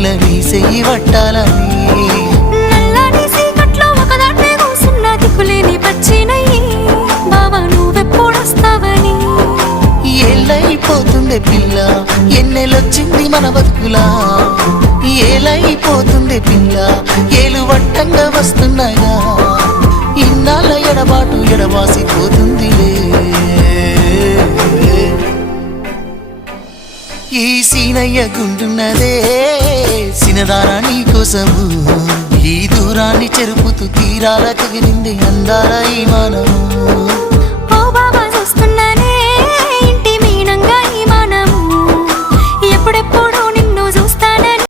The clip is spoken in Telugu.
పిల్ల నీ చెయ్యి పట్టాలని నల్లని సీకట్లో ఒకదాన్నే కూసున్న దిక్కులేని పచ్చినయ్యి బావా నువ్వెప్పుడొస్తావని ఏళ్ళైపోతుండే పిల్ల ఎన్నెలొచ్చింది మన బతుకులా ఏలైపోతుండే పిల్ల ఏలు వట్టంగా వస్తున్నాయా ఇన్నాళ్ళ ఎడబాటు ఎడవాసిపోతుందిలే ఈ సీనయ్య గుండున్నదే సినదారా నీ కోసము ఈ దూరాన్ని చెరుపుతూ తీరాల కగిలింది అందాల ఈ మానవు